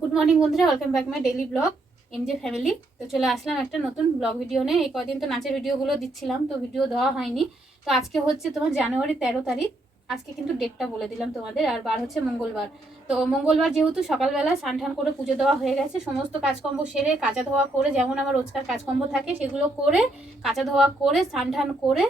Good morning বন্ধুরা। Welcome back my daily vlog MJ family তো চলে আসলাম একটা নতুন ব্লগ ভিডিও নিয়ে। এই কদিন তো নাচের ভিডিওগুলো দিচ্ছিলাম, তো ভিডিও দেওয়া হয়নি। তো আজকে হচ্ছে তোমার জানুয়ারি তেরো তারিখ। আজকে কিন্তু ডেটটা বলে দিলাম তোমাদের, আর বার হচ্ছে মঙ্গলবার। তো মঙ্গলবার যেহেতু সকালবেলা স্নান টান করে পুজো দেওয়া হয়ে গেছে, সমস্ত কাজকর্ম সেরে কাঁচা ধোয়া করে, যেমন আমার রোজকার কাজকর্ম থাকে, সেগুলো করে কাঁচা ধোয়া করে, স্নান টান করে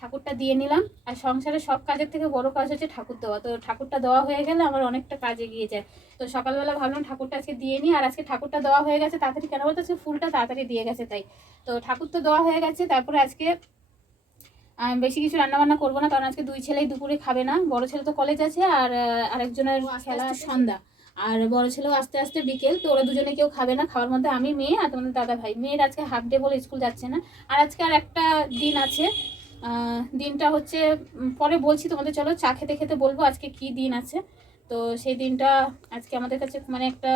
ঠাকুরটা দিয়ে নিলাম। আর সংসারের সব কাজের থেকে বড় কাজ হচ্ছে ঠাকুর দেওয়া। তো ঠাকুরটা দেওয়া হয়ে গেলে আমার অনেকটা কাজ এগিয়ে যায়। তো সকালবেলা ভাবলাম ঠাকুরটা আজকে দিয়ে নিই। আর আজকে ঠাকুরটা দেওয়া হয়ে গেছে তাড়াতাড়ি। কেন বলতো? আজকে ফুলটা তাড়াতাড়ি দিয়ে গেছে তাই। তো ঠাকুর তো দেওয়া হয়ে গেছে। তারপরে আজকে বেশি কিছু রান্না বান্না করব না। কারণ আজকে দুই ছেলেই দুপুরে খাবে না। বড় ছেলে তো কলেজ আছে আর আরেকজনের খেলা সন্ধ্যা। আর বড় ছেলেও আস্তে আস্তে বিকেল। তো ওরা দুজনে কেউ খাবে না। খাওয়ার মধ্যে আমি মেয়ে আর তোমাদের দাদা ভাই মেয়ের আজকে হাফ ডে বলে স্কুল যাচ্ছে না। আর আজকে আর একটা দিন আছে। দিনটা হচ্ছে পরে বলছি তোমাদের, চলো চা খেতে খেতে বলব আজকে কি দিন আছে তো সেই দিনটা আজকে আমাদের কাছে মানে একটা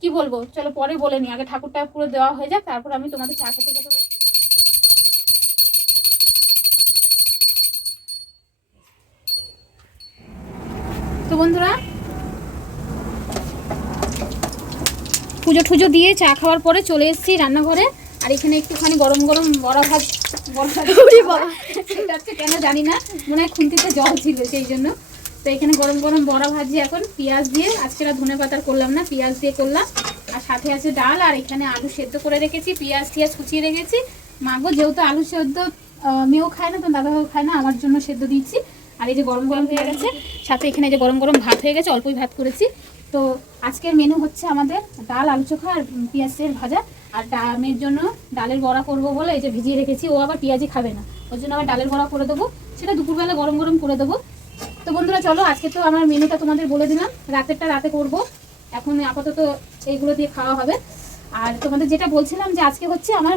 কি বলব, চলো পরে বলে নি আগে ঠাকুরটা পুরো দেওয়া হয়ে যাক, তারপর আমি তোমাদের চা খেতে খেতে। তো বন্ধুরা পুজো টুজো দিয়ে চা খাওয়ার পরে চলে এসেছি রান্নাঘরে, আর এখানে একটুখানি গরম গরম বড়া ভাত কেন জানি না। মনে হয় খুন্তিতে ছিল সেই জন্য। তো এখানে গরম গরম বড়া ভাজি এখন দিয়ে। করলাম না দিয়ে করলাম। আর সাথে আছে ডাল, আর এখানে আলু সেদ্ধ করে রেখেছি। পেঁয়াজ টিয়াজ কুচিয়ে রেখেছি। মাগো যেহেতু আলু সেদ্ধ মেয়েও খায় না, তো দাদাভাইও খায় না, আমার জন্য সেদ্ধ দিচ্ছি। আর এই যে গরম গরম হয়ে গেছে, সাথে এখানে যে গরম গরম ভাত হয়ে গেছে, অল্পই ভাত করেছি। তো আজকের মেনু হচ্ছে আমাদের ডাল, আলু চোখা, আর পেঁয়াজের ভাজা। আর ডামের জন্য ডালের বড়া করব বলে এই যে ভিজিয়ে রেখেছি, ও আবার পেঁয়াজি খাবে না। ওর জন্য আবার ডালের বড়া করে দেবো, সেটা দুপুরবেলা গরম গরম করে দেবো। তো বন্ধুরা, চলো, আজকে তো আমার মেনুটা তোমাদের বলে দিলাম। রাতেরটা রাতে করব। এখন আপাতত এইগুলো দিয়ে খাওয়া হবে। আর তোমাদের যেটা বলছিলাম যে আজকে হচ্ছে আমার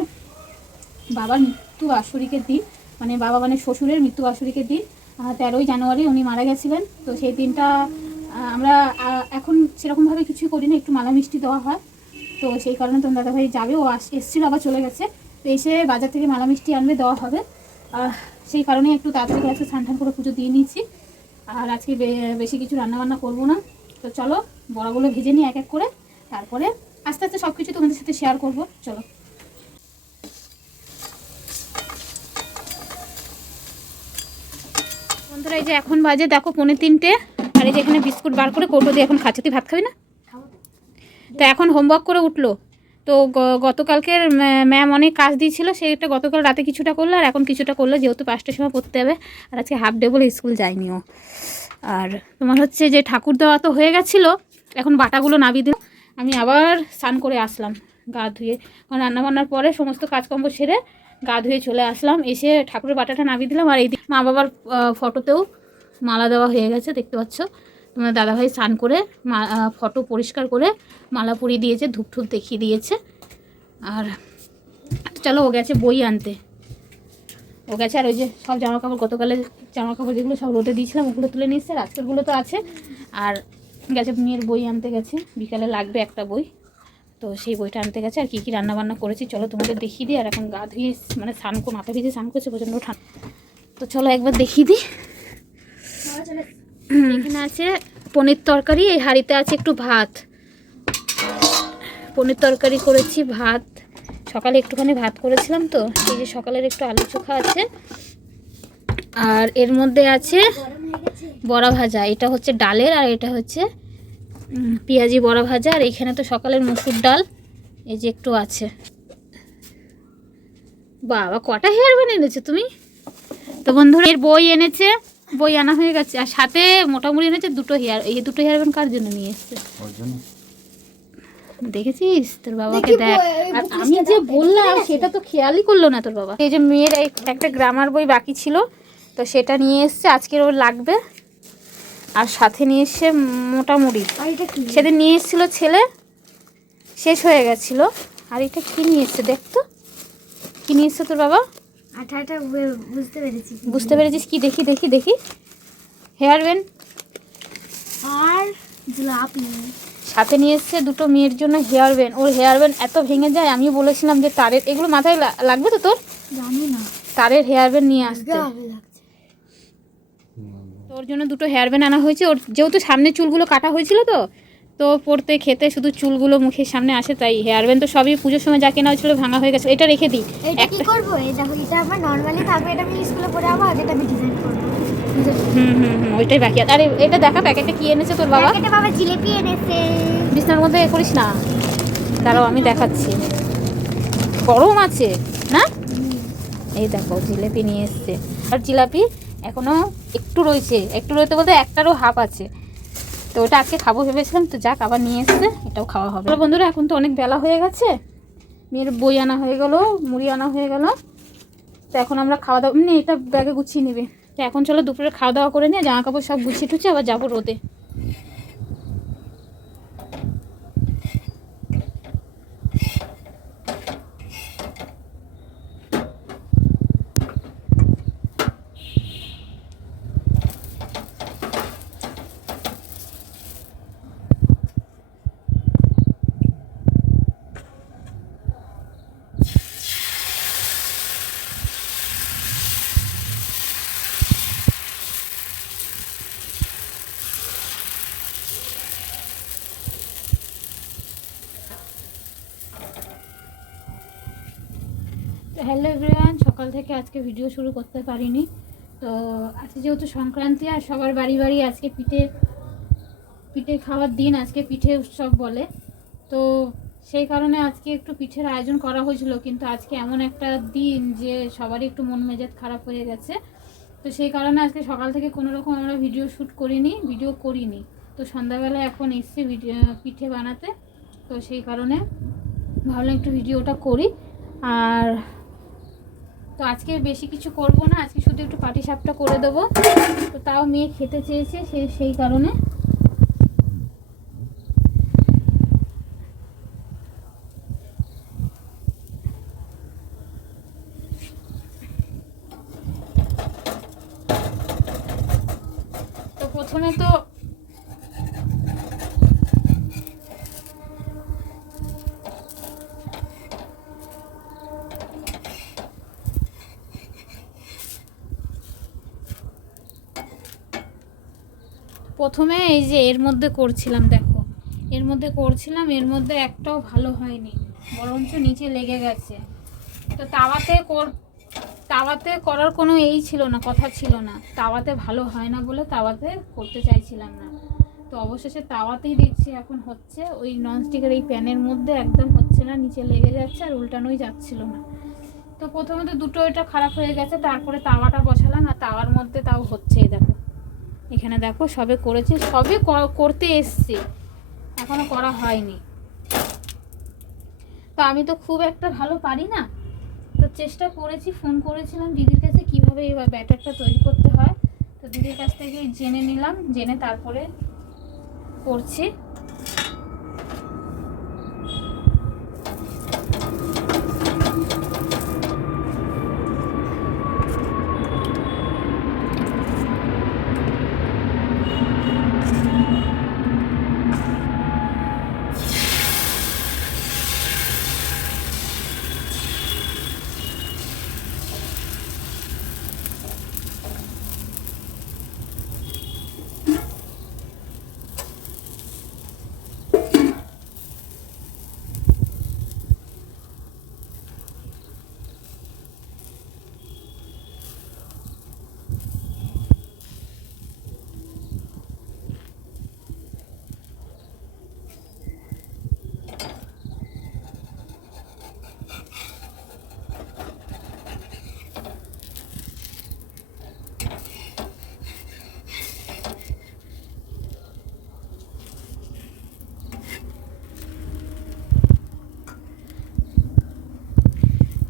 বাবার মৃত্যু বাৎসরিকের দিন মানে বাবা মানে শ্বশুরের মৃত্যু বাৎসরিকের দিন তেরোই জানুয়ারি উনি মারা গেছিলেন। তো সেই দিনটা আমরা এখন সেরকমভাবে কিছুই করি না একটু মালা মিষ্টি দেওয়া হয়। তো সেই কারণে তোমার দাদাভাই যাবে, ও আস, এসছিল, আবার চলে গেছে। তো এসে বাজার থেকে মালা মিষ্টি আনবে, দেওয়া হবে। সেই কারণে একটু তাড়াতাড়ি করে স্নান টান করে পুজো দিয়ে নিয়েছি আর আজকে বেশি কিছু রান্না বান্না করব না। তো চলো, বড়াগুলো ভেজে নিই এক এক করে। তারপরে আস্তে আস্তে সব কিছু তোমাদের সাথে শেয়ার করব। চলো। বন্ধুরা, এই যে এখন বাজে, দেখো, পৌনে তিনটে। আর এই যে এখানে বিস্কুট বার করে কৌটো দিয়ে এখন খাচ্ছে। তুই ভাত খাবি না? তো এখন হোমওয়ার্ক করে উঠল। তো গতকালকের ম্যাম অনেক কাজ দিয়েছিল, সেটা গতকাল রাতে কিছুটা করল, আর এখন কিছুটা করল, যেহেতু পাঁচটার সময় পড়তে হবে, আর আজকে হাফ ডে বলে স্কুল যায়নি ও। আর তোমার হচ্ছে যে ঠাকুর দেওয়া তো হয়ে গেছিল, এখন বাটাগুলো নাবি দিল আমি আবার স্নান করে আসলাম, গা ধুয়ে। কারণ রান্নাবান্নার পরে সমস্ত কাজকর্ম সেরে গা ধুয়ে চলে আসলাম, এসে ঠাকুরের বাটাটা নাবিয়ে দিলাম, আর এই মা বাবার ফটোতেও মালা দেওয়া হয়ে গেছে, দেখতে পাচ্ছ। দাদাভাই স্নান করে মা ফটো পরিষ্কার করে মালা পরিয়ে দিয়েছে ধূপ ধূপ দেখিয়ে দিয়েছে। আর চলো, ও গেছে বই আনতে। ও গেছে, আর ওই যে সব জামা কাপড় গতকালের জামা কাপড় যেগুলো সব রোদে দিয়েছিলাম, ওগুলো তুলে নিয়ে এসছে, আর আজকেরগুলো তো আছে। আর গেছে মেয়ের বই আনতে গেছে, বিকালে লাগবে একটা বই। তো সেই বইটা আনতে গেছে, আর কী কী রান্নাবান্না করেছি, চলো তোমাদের দেখিয়ে দিই। আর এখন গা ধুয়ে মানে স্নান করে, মাথা ভিজে স্নান করছে, প্রচণ্ড ঠান্ডা তো চলো একবার দেখিয়ে দিই। এখানে আছে পনির তরকারি, এই হাঁড়িতে আছে একটু ভাত। পনির তরকারি করেছি, ভাত। সকালে একটুখানি ভাত করেছিলাম তো, এই যে সকালের একটু আলু চোখা আছে। আর এর মধ্যে আছে বড়া ভাজা, এটা হচ্ছে ডালের আর এটা হচ্ছে পেঁয়াজি বড়া ভাজা। আর এখানে তো সকালের মুসুর ডাল, এই যে একটু আছে। বাবা, কটা হেয়ার ব্যান্ড এনেছো তুমি? তো বন্ধুরা, এর বই এনেছে বই আনা হয়ে গেছে। আর সাথে মোটামুটি এনেছে দুটো হেয়ার এই দুটো হেয়ার ব্যান্ড কার জন্য নিয়ে এসছে? দেখেছিস? তোর বাবাকে দেখ আর আমি যে বললাম সেটা তো খেয়ালই করল না তোর বাবা। এই যে মেয়ের একটা গ্রামার বই বাকি ছিল তো সেটা নিয়ে এসছে। আজকের ওর লাগবে। আর সাথে নিয়ে এসছে মোটামুটি। সেদিন নিয়ে এসেছিল ছেলে। শেষ হয়ে গেছিল। আর এটা কি নিয়ে এসছে? দেখ তো। কি নিয়ে এসছে তোর বাবা? আঠাটা বুঝতে পেরেছি বুঝতে পেরেছিস কি? দেখি দেখি দেখি। হেয়ার ব্যান্ড আর জিলাপি সাথে নিয়ে এসছে দুটো মেয়ের জন্য হেয়ার ব্যান্ড ওর হেয়ার ব্যান্ড এত ভেঙে যায় আমি বলেছিলাম যে তারের এগুলো মাথায় লাগবে তো তোর? জানি না। তারের হেয়ার ব্যান্ড নিয়ে আসতে। গাবে লাগছে। তো জন্য দুটো হেয়ার ব্যান্ড আনা হয়েছে। ওর যেহেতু সামনে চুলগুলো কাটা হয়েছিল তো তো পড়তে খেতে শুধু চুলগুলো মুখের সামনে আসে তাই। হেয়ার ব্যান্ড তো সবই পুজোর সময় যা কেনা হয়েছিল ভাঙা হয়ে গেছে। এটা রেখে দিই। এটা কি করব? এটা আমার নর্মালি থাকবে এটা আমি স্কুলে পড়ে আবার যেটা আমি ডিজাইন করব। হুম হুম হুম ওইটাই বাকি আরে এটা দেখা প্যাকেটে কি এনেছে তোর বাবা? প্যাকেটে বাবা জিলেপি এনেছে। বিছনার মধ্যে এ করিস না। দাঁড়াও আমি দেখাচ্ছি। গরম আছে না? এই দেখো জিলেপি নিয়ে এসছে। আর জিলাপি এখনও একটু রয়েছে। একটু রয়েছে বলতে একটারও হাফ আছে। তো ওটা আজকে খাব ভেবেছিলাম, তো যাক, আবার নিয়ে এসছে, এটাও খাওয়া হবে। বন্ধুরা, এখন তো অনেক বেলা হয়ে গেছে। মেয়ের বই আনা হয়ে গেল, মুড়ি আনা হয়ে গেল। তো এখন আমরা খাওয়া দাওয়া মানে এটা ব্যাগে গুছিয়ে নেবে। তো এখন চলো দুপুরে খাওয়া দাওয়া করে নিয়ে জামা কাপড় সব গুছিয়ে টুছিয়ে আবার যাব রোদে। হ্যালো এভরিওয়ান, সকাল থেকে আজকে ভিডিও শুরু করতে পারিনি। তো আজকে যেহেতু সংক্রান্তি আর সবার বাড়ি বাড়ি আজকে পিঠে পিঠে খাওয়ার দিন, আজকে পিঠে উৎসব বলে। তো সেই কারণে আজকে একটু পিঠের আয়োজন করা হয়েছিল, কিন্তু আজকে এমন একটা দিন যে সবারই একটু মন মেজাজ খারাপ হয়ে গেছে। তো সেই কারণে আজকে সকাল থেকে কোনো রকম আমরা ভিডিও শ্যুট করিনি, ভিডিও করিনি। তো সন্ধ্যাবেলা এখন এসছি পিঠে বানাতে। তো সেই কারণে ভাবলাম একটু ভিডিওটা করি। আর তো আজকে বেশি কিছু করব না, আজকে শুধু একটু পাটি সাপটা করে দেবো। তো তাও মেয়ে খেতে চেয়েছে, সে সেই কারণে। প্রথমে তো প্রথমে এই যে এর মধ্যে করছিলাম, দেখো। এর মধ্যে করছিলাম, এর মধ্যে একটাও ভালো হয়নি, বরঞ্চ নিচে লেগে গেছে। তো তাওয়াতে কর তাওয়াতে করার কোনো এই ছিল না, কথা ছিল না। তাওয়াতে ভালো হয় না বলে তাওয়াতে করতে চাইছিলাম না। তো অবশেষে তাওয়াতেই দেখছি এখন হচ্ছে, ওই ননস্টিকের এই প্যানের মধ্যে একদম হচ্ছে না, নিচে লেগে যাচ্ছে আর উল্টানোই যাচ্ছিল না। তো প্রথমে তো দুটো এটা খারাপ হয়ে গেছে, তারপরে তাওয়াটা বসালাম আর তাওয়ার মধ্যে তাও হচ্ছে এই দেখো। এখানে দেখো সবে করেছে, সবে করতে এসছে। এখনও করা হয়নি। তো আমি তো খুব একটা ভালো পারি না। তো চেষ্টা করেছি, ফোন করেছিলাম দিদির কাছে কীভাবে এবার ব্যাটারটা তৈরি করতে হয়। তো দিদির কাছ থেকে জেনে নিলাম, জেনে তারপরে করছি।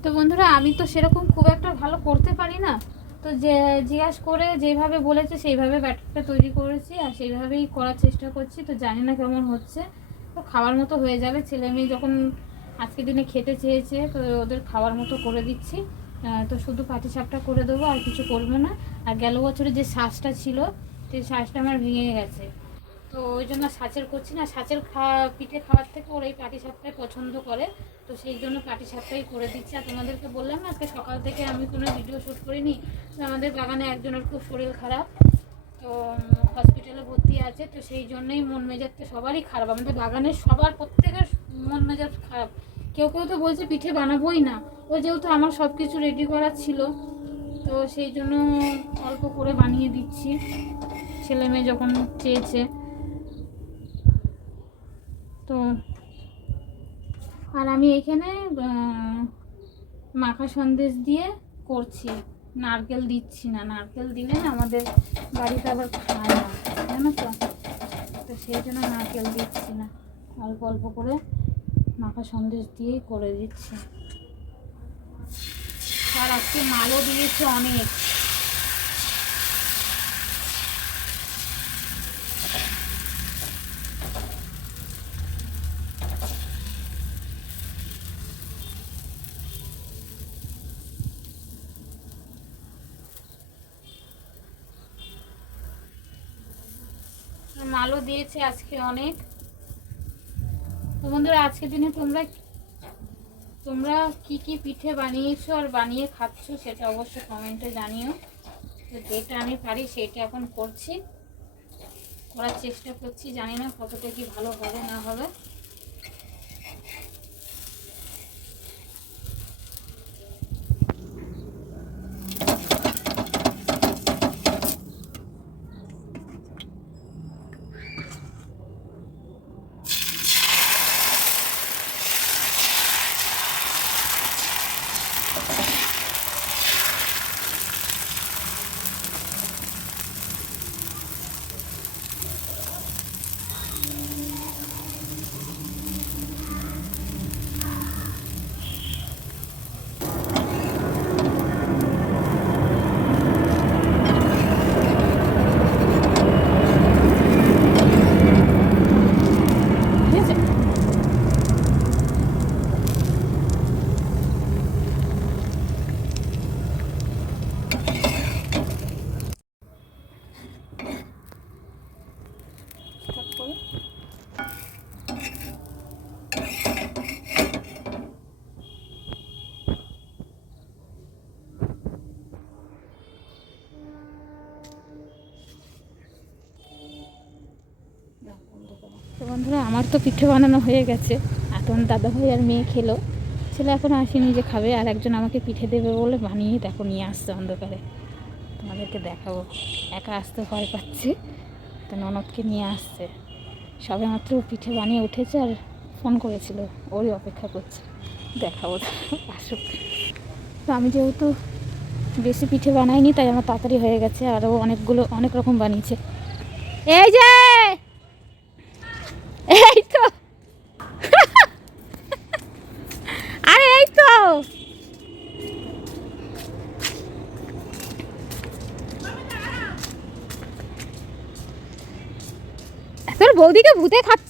তো বন্ধুরা, আমি তো সেরকম খুব একটা ভালো করতে পারি না। তো যে, জিজ্ঞাসা করে যেভাবে বলেছে, সেইভাবে ব্যাটারটা তৈরি করেছি আর সেইভাবেই করার চেষ্টা করছি। তো জানি না কেমন হচ্ছে। তো খাওয়ার মতো হয়ে যাবে। ছেলে মেয়ে যখন আজকে দিনে খেতে চেয়েছে, তো ওদের খাওয়ার মতো করে দিচ্ছি। তো শুধু পাটি সাপটা করে দেবো, আর কিছু করব না। আর গেল বছরে যে শ্বাসটা ছিল, সেই শ্বাসটা আমার ভেঙে গেছে। তো ওই জন্য সাচের করছি না। সাচের খাওয়া পিঠে খাওয়ার থেকে ওরা এই পাটি সাপটাই পছন্দ করে। তো সেই জন্য পাটি সাপটাই করে দিচ্ছি। আর তোমাদেরকে বললাম না, আজকে সকাল থেকে আমি কোনো ভিডিও শ্যুট করিনি। আমাদের বাগানে একজনের খুব শরীর খারাপ। তো তো হসপিটালে ভর্তি আছে। তো সেই জন্যই মন মেজাজটা সবারই খারাপ। আমাদের বাগানের সবার প্রত্যেকের মন মেজাজ খারাপ। কেউ কেউ তো বলছে পিঠে বানাবোই না। ও যেহেতু আমার সব কিছু রেডি করা ছিল, তো সেই জন্য অল্প করে বানিয়ে দিচ্ছি। ছেলে মেয়ে যখন চেয়েছে। তো, আর আমি এখানে মাখা সন্দেশ দিয়ে করছি। নারকেল দিচ্ছি না, নারকেল দিলে আমাদের বাড়িতে আবার খায় না জানো তো? তো সেই জন্য নারকেল দিচ্ছি না, অল্প অল্প করে মাখা সন্দেশ দিয়েই করে দিচ্ছি। আর আজকে মালও দিয়েছে অনেক। মালও দিয়েছে আজকে অনেক। তো বন্ধুরা, আজকের দিনে তোমরা তোমরা কি কি পিঠে বানিয়েছো আর বানিয়ে খাচ্ছ সেটা অবশ্যই কমেন্টে জানিও। তো যেটা আমি পারি সেটা এখন করছি। করার চেষ্টা করছি, জানি না কতটা কি ভালো হবে না হবে ঠিক আছে তারপরে তো বন্ধুরা, আমার তো পিঠে বানানো হয়ে গেছে। এখন দাদা ভাই আর মেয়ে খেলো। ছেলে এখন আসেনি যে খাবে, আর একজন আমাকে পিঠে দেবে বলে বানিয়ে দেখো নিয়ে আসছে অন্ধকারে। তোমাদেরকে দেখাবো। একা আসতে ভয় পাচ্ছে। তো ননদকে নিয়ে আসছে। সবে মাত্র পিঠে বানিয়ে উঠেছে আর ফোন করেছিল। ওরই অপেক্ষা করছে। দেখাবো। আসুক। তো আমি যেহেতু বেশি পিঠে বানাইনি, তাই আমার তাড়াতাড়ি হয়ে গেছে। আরও অনেকগুলো, অনেক রকম বানিয়েছে। এই যে!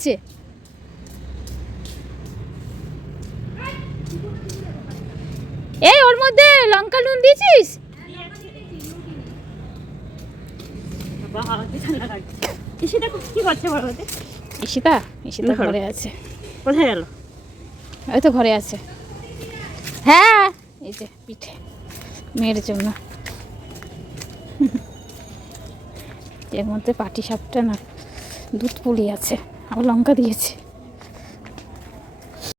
খাচ্ছে এই ওর মধ্যে লঙ্কা নুন দিয়েছিস? ঈশিতা ঈশিতা ঘরে আছে। কোথায় গেল? ওই তো ঘরে আছে। হ্যাঁ এই যে পিঠে মেয়ের জন্য। এর মধ্যে পাটি সাপটা না দুধ পুলি আছে। আবার লঙ্কা দিয়েছে।